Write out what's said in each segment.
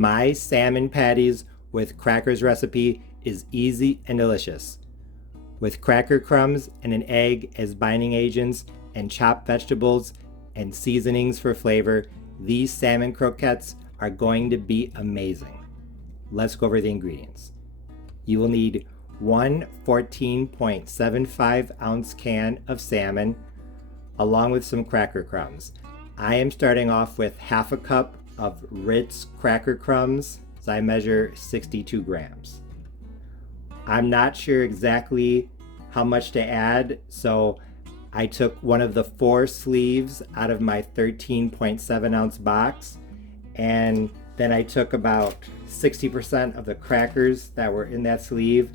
My salmon patties with crackers recipe is easy and delicious. With cracker crumbs and an egg as binding agents and chopped vegetables and seasonings for flavor, these salmon croquettes are going to be amazing. Let's go over the ingredients. You will need one 14.75 ounce can of salmon along with some cracker crumbs. I am starting off with half a cup of Ritz cracker crumbs, so I measure 62 grams. I'm not sure exactly how much to add, so I took one of the 4 sleeves out of my 13.7 ounce box, and then I took about 60% of the crackers that were in that sleeve.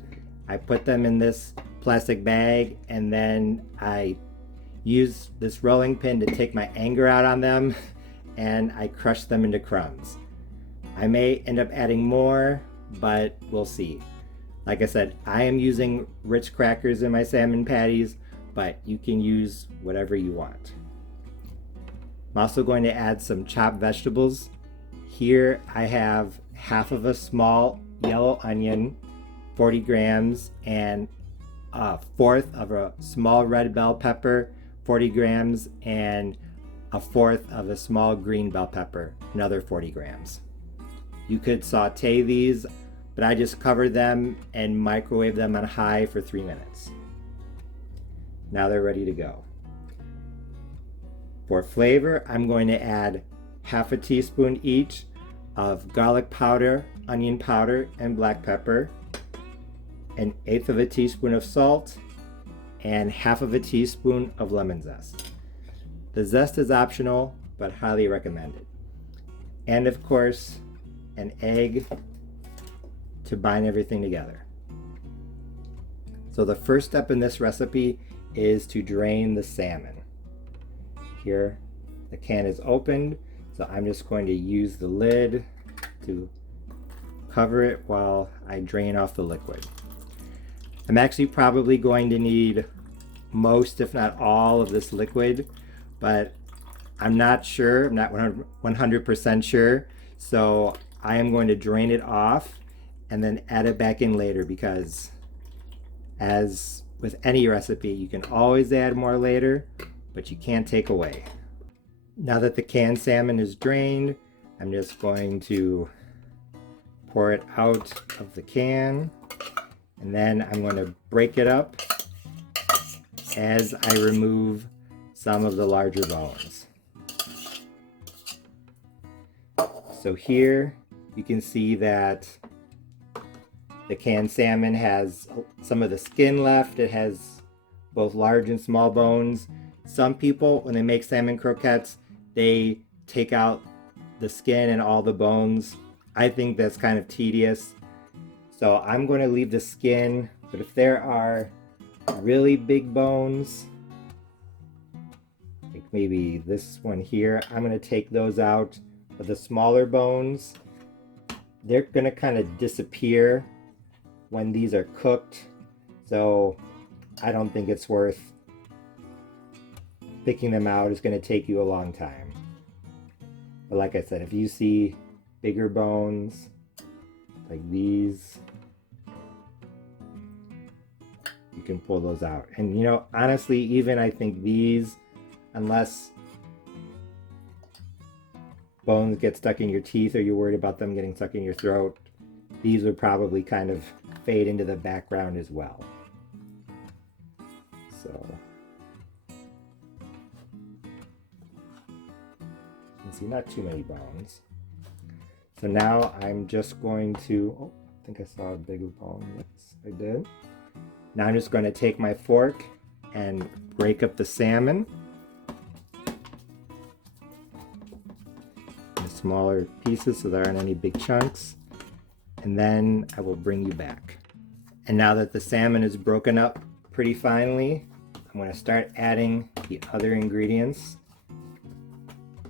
I put them in this plastic bag, and then I used this rolling pin to take my anger out on them, and I crushed them into crumbs. I may end up adding more, but we'll see. Like I said, I am using Ritz crackers in my salmon patties, but you can use whatever you want. I'm also going to add some chopped vegetables. Here I have half of a small yellow onion, 40 grams, and a fourth of a small red bell pepper, 40 grams, and a fourth of a small green bell pepper, another 40 grams. You could saute these, but I just covered them and microwave them on high for 3 minutes. Now they're ready to go. For flavor, I'm going to add half a teaspoon each of garlic powder, onion powder, and black pepper, an eighth of a teaspoon of salt, and half of a teaspoon of lemon zest. The zest is optional, but highly recommended. And of course, an egg to bind everything together. So the first step in this recipe is to drain the salmon. Here, the can is opened, so I'm just going to use the lid to cover it while I drain off the liquid. I'm actually probably going to need most, if not all, of this liquid, but I'm not sure. I'm not 100% sure, so I am going to drain it off and then add it back in later, because as with any recipe, you can always add more later, but you can't take away. Now that the canned salmon is drained, I'm just going to pour it out of the can, and then I'm going to break it up as I remove some of the larger bones. So here you can see that the canned salmon has some of the skin left. It has both large and small bones. Some people, when they make salmon croquettes, they take out the skin and all the bones. I think that's kind of tedious. So I'm going to leave the skin, but if there are really big bones, like maybe this one here, I'm going to take those out. But the smaller bones, they're going to kind of disappear when these are cooked, so I don't think it's worth picking them out. It's going to take you a long time. But like I said, if you see bigger bones like these, you can pull those out. And you know, honestly, even I think these, unless bones get stuck in your teeth or you're worried about them getting stuck in your throat, these would probably kind of fade into the background as well. So you can see not too many bones. So now I'm just going to, oh, I think I saw a bigger bone. Yes, I did. Now I'm just going to take my fork and break up the salmon into smaller pieces so there aren't any big chunks. And then I will bring you back. And now that the salmon is broken up pretty finely, I'm going to start adding the other ingredients,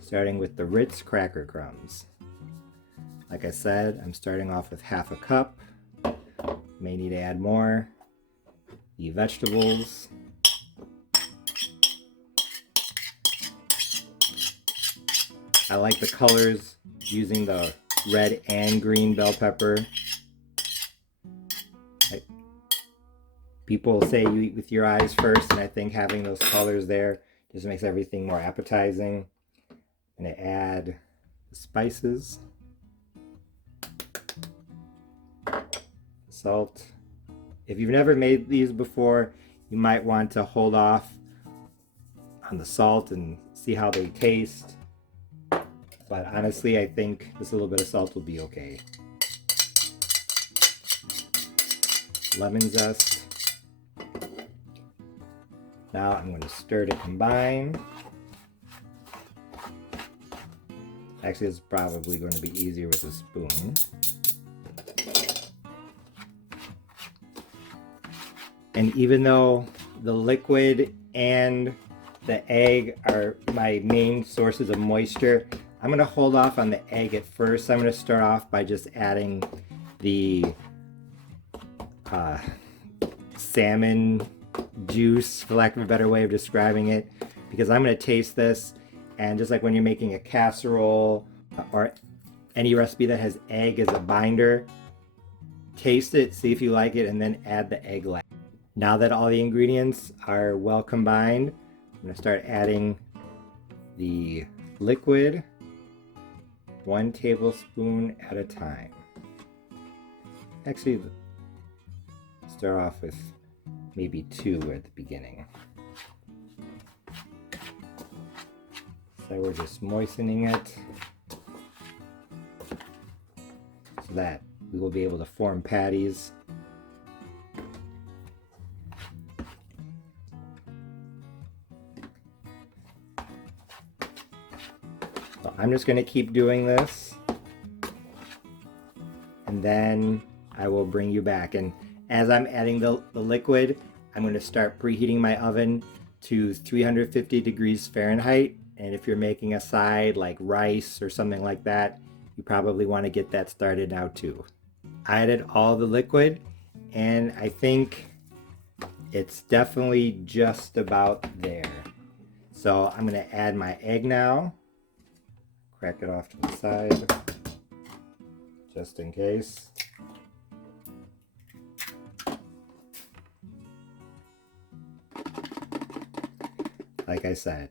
starting with the Ritz cracker crumbs. Like I said, I'm starting off with half a cup. May need to add more. The vegetables. I like the colors using the red and green bell pepper. People say you eat with your eyes first, and I think having those colors there just makes everything more appetizing. I'm going to add the spices, salt. If you've never made these before, you might want to hold off on the salt and see how they taste. But honestly, I think just a little bit of salt will be okay. Lemon zest. Now I'm going to stir to combine. Actually, it's probably going to be easier with a spoon. And even though the liquid and the egg are my main sources of moisture, I'm going to hold off on the egg at first. I'm going to start off by just adding the salmon juice, for lack of a better way of describing it, because I'm going to taste this, and just like when you're making a casserole or any recipe that has egg as a binder, taste it, see if you like it, and then add the egg last. Now that all the ingredients are well combined, I'm going to start adding the liquid 1 tablespoon at a time. Actually, start off with maybe 2 at the beginning. So we're just moistening it so that we will be able to form patties. So I'm just going to keep doing this, and then I will bring you back. And as I'm adding the liquid, I'm going to start preheating my oven to 350 degrees Fahrenheit. And if you're making a side like rice or something like that, you probably want to get that started now too. I added all the liquid, and I think it's definitely just about there. So I'm going to add my egg now. Crack it off to the side, just in case. Like I said,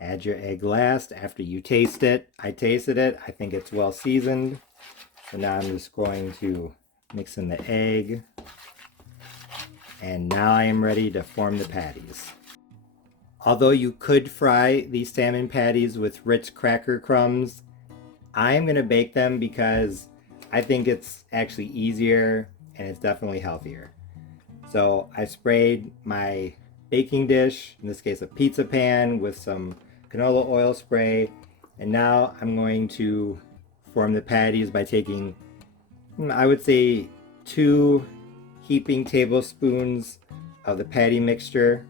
add your egg last after you taste it. I tasted it. I think it's well seasoned. So now I'm just going to mix in the egg. And now I am ready to form the patties. Although you could fry these salmon patties with Ritz cracker crumbs, I'm going to bake them because I think it's actually easier and it's definitely healthier. So I sprayed my baking dish, in this case a pizza pan, with some canola oil spray, and now I'm going to form the patties by taking, I would say, 2 heaping tablespoons of the patty mixture,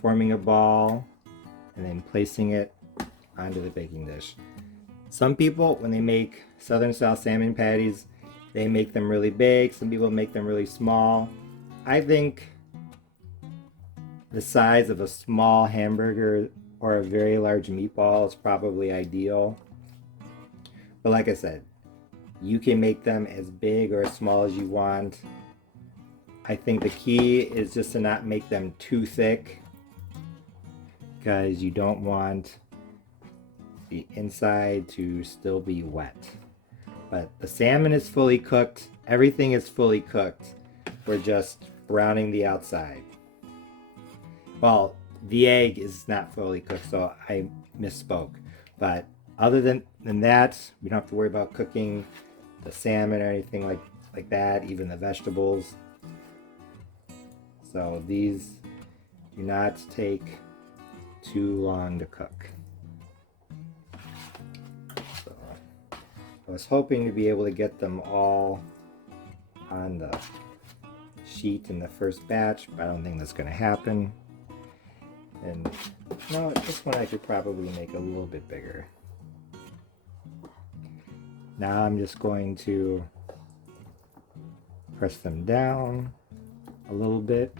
forming a ball, and then placing it onto the baking dish. Some people, when they make southern style salmon patties, they make them really big. Some people make them really small. I think the size of a small hamburger or a very large meatball is probably ideal. But like I said, you can make them as big or as small as you want. I think the key is just to not make them too thick, because you don't want the inside to still be wet. But the salmon is fully cooked. Everything is fully cooked. We're just browning the outside. Well, the egg is not fully cooked, so I misspoke. But other than that, we don't have to worry about cooking the salmon or anything like that, even the vegetables. So these do not take too long to cook. So I was hoping to be able to get them all on the sheet in the first batch, but I don't think that's going to happen. And no, this one I could probably make a little bit bigger. Now I'm just going to press them down a little bit.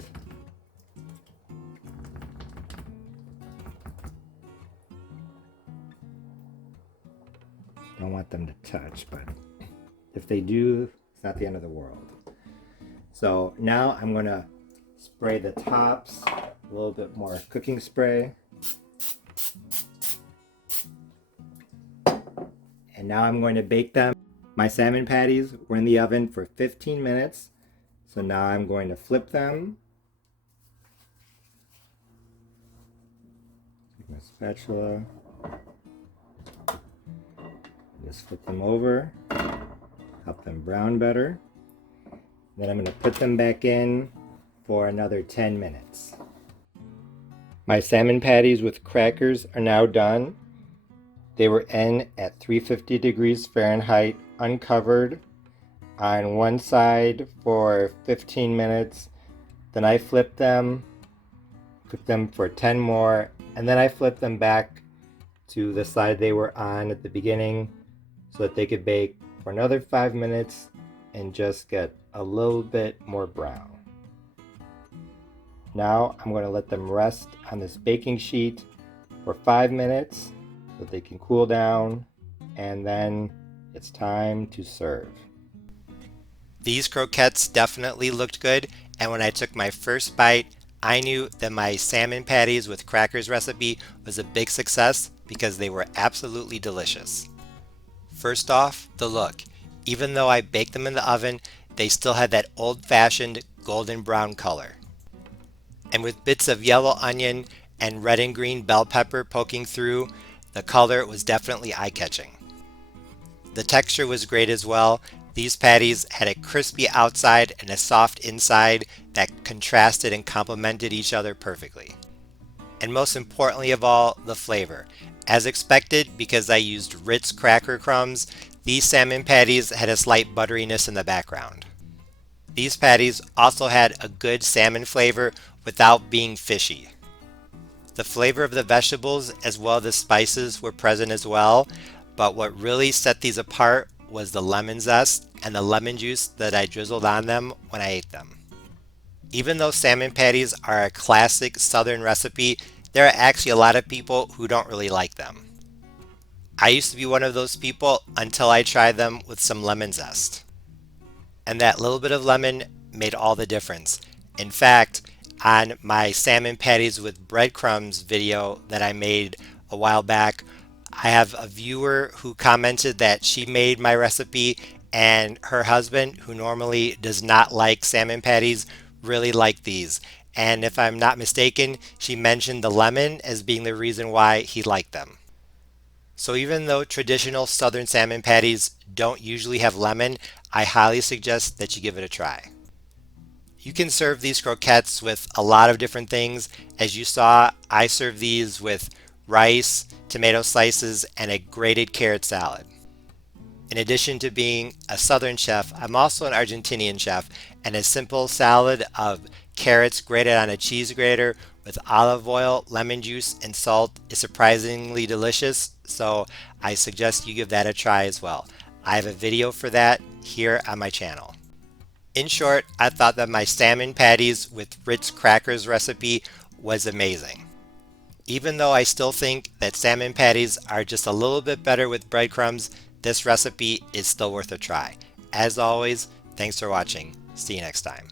Don't want them to touch, but if they do, it's not the end of the world. So now I'm gonna spray the tops, a little bit more cooking spray. And now I'm going to bake them. My salmon patties were in the oven for 15 minutes. So now I'm going to flip them. Take my spatula. Just flip them over. Help them brown better. Then I'm going to put them back in for another 10 minutes. My salmon patties with crackers are now done. They were in at 350 degrees Fahrenheit, uncovered, on one side for 15 minutes. Then I flipped them, cooked them for 10 more, and then I flipped them back to the side they were on at the beginning so that they could bake for another 5 minutes and just get a little bit more brown. Now I'm going to let them rest on this baking sheet for 5 minutes so they can cool down, and then it's time to serve. These croquettes definitely looked good, and when I took my first bite, I knew that my salmon patties with crackers recipe was a big success because they were absolutely delicious. First off, the look. Even though I baked them in the oven, they still had that old-fashioned golden brown color. And with bits of yellow onion and red and green bell pepper poking through, the color was definitely eye-catching. The texture was great as well. These patties had a crispy outside and a soft inside that contrasted and complemented each other perfectly. And most importantly of all, the flavor. As expected, because I used Ritz cracker crumbs, these salmon patties had a slight butteriness in the background. These patties also had a good salmon flavor without being fishy. The flavor of the vegetables as well as the spices were present as well, but what really set these apart was the lemon zest and the lemon juice that I drizzled on them when I ate them. Even though salmon patties are a classic southern recipe, there are actually a lot of people who don't really like them. I used to be one of those people until I tried them with some lemon zest. And that little bit of lemon made all the difference. In fact, on my salmon patties with breadcrumbs video that I made a while back, I have a viewer who commented that she made my recipe and her husband, who normally does not like salmon patties, really liked these. And if I'm not mistaken, she mentioned the lemon as being the reason why he liked them. So even though traditional southern salmon patties don't usually have lemon, I highly suggest that you give it a try. You can serve these croquettes with a lot of different things. As you saw, I serve these with rice, tomato slices, and a grated carrot salad. In addition to being a southern chef, I'm also an Argentinian chef, and a simple salad of carrots grated on a cheese grater with olive oil, lemon juice, and salt is surprisingly delicious, so I suggest you give that a try as well. I have a video for that here on my channel. In short, I thought that my salmon patties with Ritz crackers recipe was amazing. Even though I still think that salmon patties are just a little bit better with breadcrumbs, this recipe is still worth a try. As always, thanks for watching. See you next time.